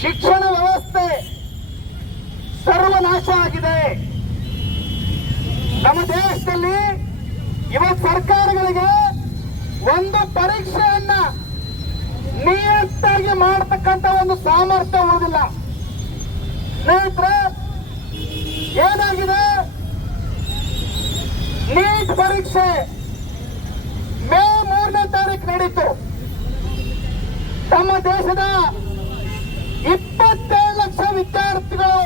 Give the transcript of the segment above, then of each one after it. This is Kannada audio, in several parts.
ಶಿಕ್ಷಣ ವ್ಯವಸ್ಥೆ ಸರ್ವನಾಶ ಆಗಿದೆ. ನಮ್ಮ ದೇಶದಲ್ಲಿ ಇವತ್ತು ಸರ್ಕಾರಗಳಿಗೆ ಒಂದು ಪರೀಕ್ಷೆಯನ್ನ ನಿಯತ್ತಾಗಿ ಮಾಡತಕ್ಕಂತ ಒಂದು ಸಾಮರ್ಥ್ಯ ಉಳಿದಿಲ್ಲ. ಸ್ನೇಹಿತರೆ, ಏನಾಗಿದೆ? ನೀಟ್ ಪರೀಕ್ಷೆ ಮೇ 3ನೇ ತಾರೀಕು ನಡೀತು. ನಮ್ಮ ದೇಶದ 27 ಲಕ್ಷ ವಿದ್ಯಾರ್ಥಿಗಳು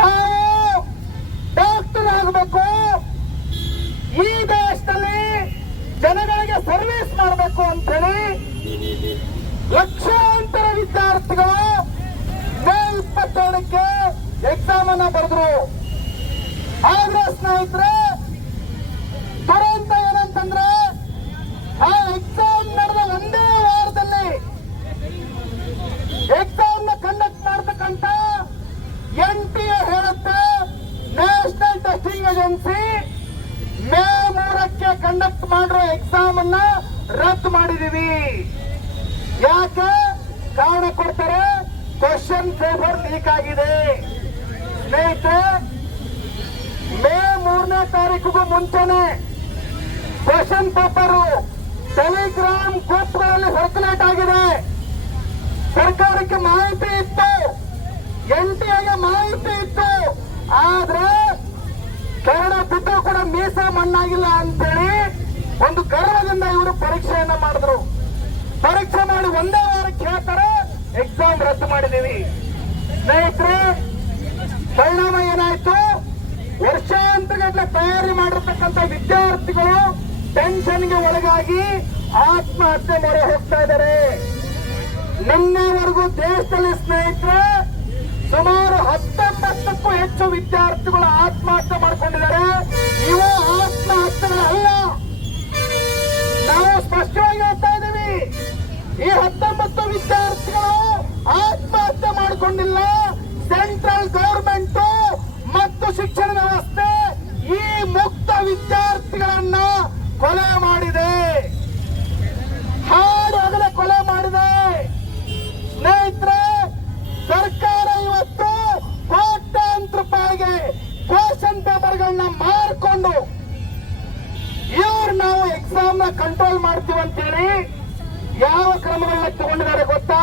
ನಾವು ಡಾಕ್ಟರ್ ಆಗಬೇಕು, ಈ ದೇಶದಲ್ಲಿ ಜನಗಳಿಗೆ ಸರ್ವಿಸ್ ಮಾಡಬೇಕು ಅಂತ ಹೇಳಿ ಲಕ್ಷಾಂತರ ವಿದ್ಯಾರ್ಥಿಗಳು ಮೇ 27ಕ್ಕೆ ಎಕ್ಸಾಮ್ ಅನ್ನ ಬರೆದ್ರು. ಆದ್ರೆ ಸ್ನೇಹಿತರೆ, ದುರಂತ ಏನಂತಂದ್ರೆ ಆ ಎಕ್ಸಾಮ್ ನಡೆದ ಒಂದೇ ವಾರದಲ್ಲಿ ಎಕ್ಸಾಮ್ ನ ಕಂಡಕ್ಟ್ ಮಾಡತಕ್ಕಂತ NTA ಹೇಳುತ್ತೆ, ನ್ಯಾಷನಲ್ ಟೆಸ್ಟಿಂಗ್ ಏಜೆನ್ಸಿ ಮೇ 3ಕ್ಕೆ ಕಂಡಕ್ಟ್ ಮಾಡಿರೋ ಎಕ್ಸಾಮ್ ಅನ್ನ ರದ್ದು ಮಾಡಿದೀವಿ. ಯಾಕೆ? ಕಾರಣ ಕೊಡ್ತಾರೆ, ಕ್ವಶನ್ ಪೇಪರ್ ಲೀಕ್ ಆಗಿದೆ. ಸ್ನೇಹಿತರೆ, ಮೇ 3ನೇ ತಾರೀಕಿಗೂ ಮುಂಚೆನೆ ಕ್ವಶನ್ ಪೇಪರ್ ಟೆಲಿಗ್ರಾಮ್ ಗ್ರೂಪ್ಗಳಲ್ಲಿ ಸರ್ಕ್ಯುಲೇಟ್ ಆಗಿದೆ. ಸರ್ಕಾರಕ್ಕೆ ಮಾಹಿತಿ ಇತ್ತು, NTAಗೆ ಮಾಹಿತಿ ಇತ್ತು. ಆದ್ರೆ ಕನ್ನಡ ಬಿಟ್ಟರು ಕೂಡ ಮೀಸೆ ಮಣ್ಣಾಗಿಲ್ಲ ಅಂತೇಳಿ ಒಂದು ಗರ್ವದಿಂದ ಇವರು ಪರೀಕ್ಷೆಯನ್ನ ಮಾಡಿದ್ರು. ಪರೀಕ್ಷೆ ಮಾಡಿ ಒಂದೇ ವಾರಕ್ಕೆ ಹೇಳ್ತಾರೆ ಎಕ್ಸಾಮ್ ರದ್ದು ಮಾಡಿದೀವಿ. ಸ್ನೇಹಿತರೆ, ಪರಿಣಾಮ ಏನಾಯ್ತು? ವರ್ಷಾಂತರಗಟ್ಟಲೆ ತಯಾರಿ ಮಾಡಿರ್ತಕ್ಕಂಥ ವಿದ್ಯಾರ್ಥಿಗಳು ಟೆನ್ಷನ್ಗೆ ಒಳಗಾಗಿ ಆತ್ಮಹತ್ಯೆ ಮೊರೆ ಹೋಗ್ತಾ ಇದ್ದಾರೆ. ನಿನ್ನೆವರೆಗೂ ದೇಶದಲ್ಲಿ ಸ್ನೇಹಿತರೆ ಸುಮಾರು 19ಕ್ಕೂ ಹೆಚ್ಚು ವಿದ್ಯಾರ್ಥಿಗಳು ಆತ್ಮಹತ್ಯೆ ಮಾಡಿಕೊಂಡಿದ್ದಾರೆ. ಇವು ಆತ್ಮಹತ್ಯೆಗಳಲ್ಲ, ನಾವು ಸ್ಪಷ್ಟವಾಗಿ ಹೇಳ್ತಾ ಇದ್ದೀವಿ. ಈ 19 ವಿದ್ಯಾರ್ಥಿಗಳು ಆತ್ಮಹತ್ಯೆ ಮಾಡಿಕೊಂಡಿಲ್ಲ. ಸೆಂಟ್ರಲ್ ಗವರ್ಮೆಂಟ್ ಮತ್ತು ಶಿಕ್ಷಣ ವ್ಯವಸ್ಥೆ ಈ ಮುಕ್ತ ವಿದ್ಯಾರ್ಥಿಗಳನ್ನ ಕೊಲೆ ಮಾಡಿದೆ, ಹಾಡಾಗಲೇ ಕೊಲೆ ಮಾಡಿದೆ. ಸ್ನೇಹಿತರೆ, ಸರ್ಕಾರ ಇವತ್ತು ಕೋಟ್ಯಾಂತರ ರೂಪಾಯಿಗೆ ಕ್ವಶನ್ ಪೇಪರ್ಗಳನ್ನ ಮಾರ್ಕೊಂಡು ಇವ್ರು ನಾವು ಎಕ್ಸಾಮ್ ನ ಕಂಟ್ರೋಲ್ ಮಾಡ್ತೀವಿ ಅಂತೇಳಿ ಯಾವ ಕ್ರಮಗಳನ್ನ ತಗೊಂಡಿದ್ದಾರೆ ಗೊತ್ತಾ?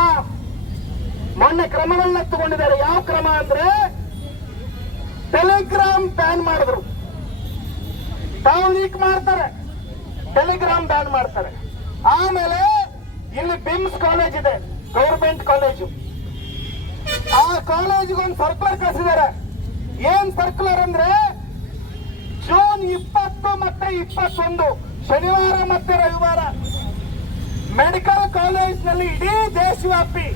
ಮೊನ್ನೆ ಕ್ರಮಗಳನ್ನ ತಗೊಂಡಿದ್ದಾರೆ. ಯಾವ ಕ್ರಮ ಅಂದ್ರೆ ಟೆಲಿಗ್ರಾಮ್ ಬ್ಯಾನ್ ಮಾಡಿದ್ರು. ತಾವು ಲೀಕ್ ಮಾಡ್ತಾರೆ, ಟೆಲಿಗ್ರಾಮ್ ಬ್ಯಾನ್ ಮಾಡ್ತಾರೆ. ಆಮೇಲೆ ಇಲ್ಲಿ ಬಿಮ್ಸ್ ಕಾಲೇಜ್ ಇದೆ, ಗವರ್ಮೆಂಟ್ ಕಾಲೇಜು. ಆ ಕಾಲೇಜಿಗೆ ಒಂದು ಸರ್ಕ್ಯುಲರ್ ಕಳಿಸಿದ್ದಾರೆ. ಏನ್ ಸರ್ಕ್ಯುಲರ್ ಅಂದ್ರೆ ಜೂನ್ 20 ಮತ್ತೆ 21 ಶನಿವಾರ ಮತ್ತೆ ರವಿವಾರ ಮೆಡಿಕಲ್ ಕಾಲೇಜ್ನಲ್ಲಿ, ಇಡೀ ದೇಶವ್ಯಾಪಿ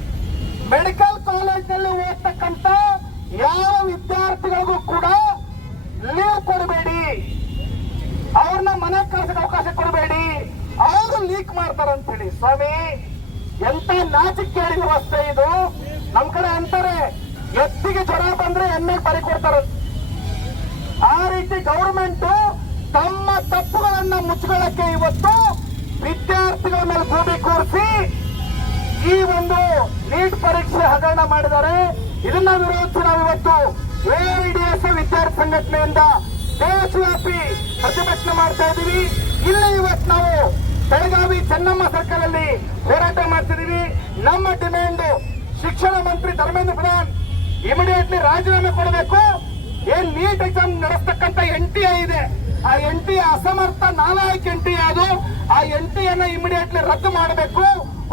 ಮೆಡಿಕಲ್ ಕಾಲೇಜ್ನಲ್ಲಿ ಓದ್ತಕ್ಕಂತ ಯಾವ ವಿದ್ಯಾರ್ಥಿಗಳಿಗೂ ಕೂಡ ಲೀವ್ ಕೊಡಬೇಡಿ, ಅವ್ರನ್ನ ಮನೆ ಕಳ್ಸಕ್ಕೆ ಅವಕಾಶ ಕೊಡಬೇಡಿ, ಅವರು ಲೀಕ್ ಮಾಡ್ತಾರಂತ ಹೇಳಿ. ಸ್ವಾಮಿ, ಎಂತ ನಾಚಿಕೆಗೇಡಿ ವ್ಯವಸ್ಥೆ ಇದು. ನಮ್ ಕಡೆ ಅಂತಾರೆ, ಎತ್ತಿಗೆ ಜ್ವರ ಬಂದ್ರೆ ಎಣ್ಣೆಗೆ ಬರಿ ಕೊಡ್ತಾರ. ಆ ರೀತಿ ಗವರ್ಮೆಂಟ್ ತಮ್ಮ ತಪ್ಪುಗಳನ್ನ ಮುಚ್ಕೊಳ್ಳಕ್ಕೆ ಇವತ್ತು ವಿದ್ಯಾರ್ಥಿಗಳ ಮೇಲೆ ಗೂಬಿ ಕೂರಿಸಿ ಈ ಒಂದು ನೀಟ್ ಪರೀಕ್ಷೆ ಹಗರಣ ಮಾಡಿದ್ದಾರೆ. ಇದನ್ನ ವಿರೋಧಿಸಿ ನಾವು ಇವತ್ತು AIDSA ವಿದ್ಯಾರ್ಥಿ ಸಂಘಟನೆಯಿಂದ ದೇಶವ್ಯಾಪಿ ಪ್ರತಿಭಟನೆ ಮಾಡ್ತಾ ಇದ್ದೀವಿ. ಇಲ್ಲಿ ಇವತ್ತು ನಾವು ಬೆಳಗಾವಿ ಚೆನ್ನಮ್ಮ ಸರ್ಕಲ್ ಅಲ್ಲಿ ಹೋರಾಟ ಮಾಡ್ತಿದ್ದೀವಿ. ನಮ್ಮ ಡಿಮ್ಯಾಂಡ್ ಶಿಕ್ಷಣ ಮಂತ್ರಿ ಧರ್ಮೇಂದ್ರ ಪ್ರಧಾನ್ ಇಮಿಡಿಯೇಟ್ಲಿ ರಾಜೀನಾಮೆ ಕೊಡಬೇಕು. ಏನ್ ನೀಟ್ ಎಕ್ಸಾಮ್ ನಡೆಸ್ತಕ್ಕಂಥ NTA ಇದೆ, ಆ NTA ಅಸಮರ್ಥ ನಾಲಾಯಕ NTA ಅದು. ಆ NTA ಇಮಿಡಿಯೇಟ್ಲಿ ರದ್ದು ಮಾಡಬೇಕು.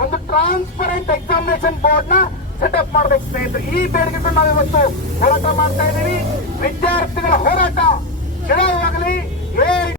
ಒಂದು ಟ್ರಾನ್ಸ್ಪರೆಂಟ್ ಎಕ್ಸಾಮಿನೇಷನ್ ಬೋರ್ಡ್ ನ ಸೆಟಪ್ ಮಾಡಬೇಕು. ಸ್ನೇಹಿತರೆ, ಈ ಬೇಡಿಕೆ ನಾವು ಇವತ್ತು ಹೋರಾಟ ಮಾಡ್ತಾ ಇದ್ದೀವಿ. ವಿದ್ಯಾರ್ಥಿಗಳ ಹೋರಾಟ ಜಯವಾಗಲಿ.